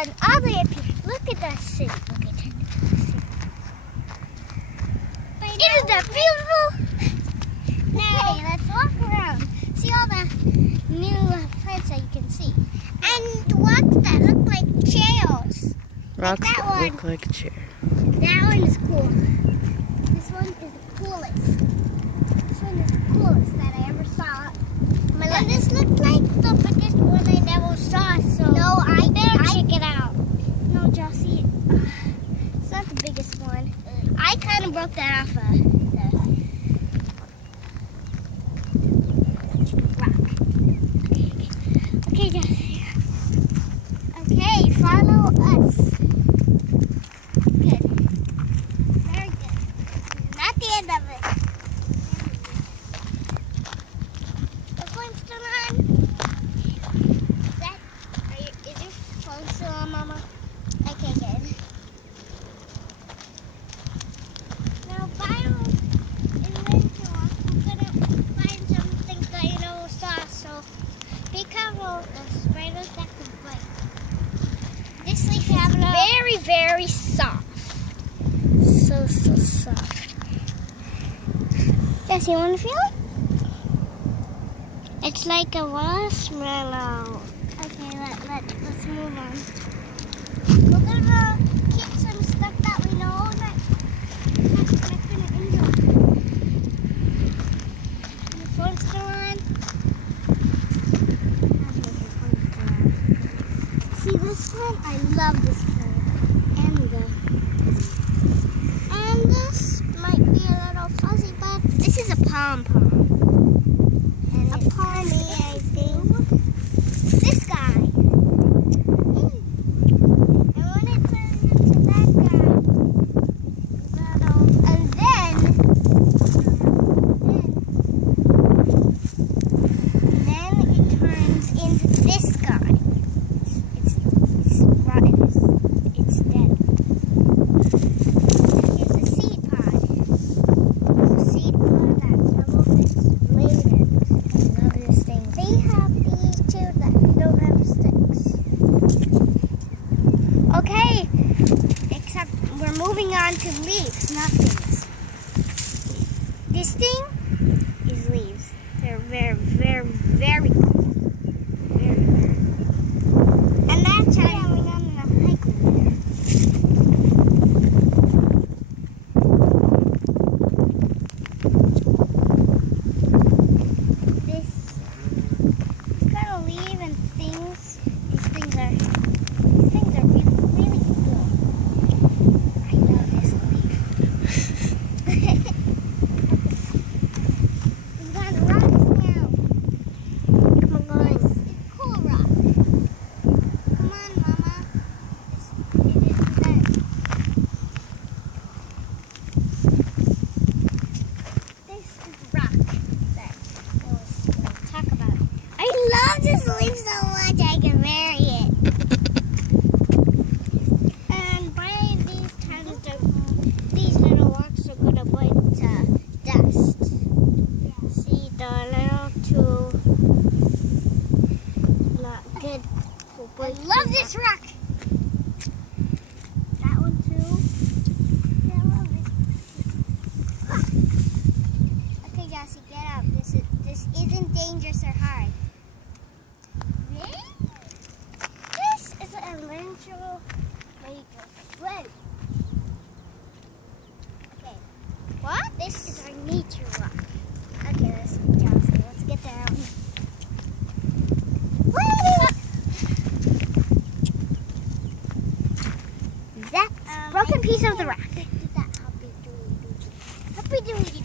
run all the way up here. Look at that city. Look at that city. Isn't that beautiful? Hey, let's walk around. See all the new plants that you can see. And rocks that look like chairs. Rocks like that that one. look like a chair. That one is cool. This one is the coolest. This one is the coolest that I ever saw. And this looked like the biggest one I never saw. So no, I better check it out. No, Jossie, it's not the biggest one. I kind of broke that off the rock. Okay, Jossie. Okay, follow us. Good. Very good. Not the end of it. The phone's still on. Is your phone still on, Mama? Okay, good. Now, Byron and Rachel, I'm gonna find some things that you know saw. So be careful of the spiders that can bite. This leaf is very, very soft. So soft. Jess, you want to feel it? It's like a marshmallow. Okay, let's move on. We're gonna keep some stuff that we know that's gonna enjoy. The phone's still on. See this one? I love this one. And this might be a little fuzzy, but this is a pom-pom. And a pommy, I think. This guy. And when it turns into that guy, and then it turns into this guy. It's rotten. It's dead. Here's the seed pod. It's a seed pod that develops later. I love this thing. They have these too that don't have sticks. Okay, except we're moving on to leaves, not things. This thing is leaves. They're very, very, very cool. Very, very. And that's how we went on a hike over there. This kind of leaf and things. These things are really, really cool. I love this leaf. We've got rocks now. Come on, guys. It's cool rock. Come on, Mama. It is done. This is rock that I was going to talk about. I love this leaf so much I can marry it. And by these times, these little rocks are going to bite dust. See the little two, not good for biting. I love this rock. That one too. Yeah, I love it. Okay, Jossie, get up. This isn't dangerous or hard. This is an eventual major road. Okay. What? This is our nature rock. Okay, let's get down. That's a broken piece of the rock. Hoppy doody.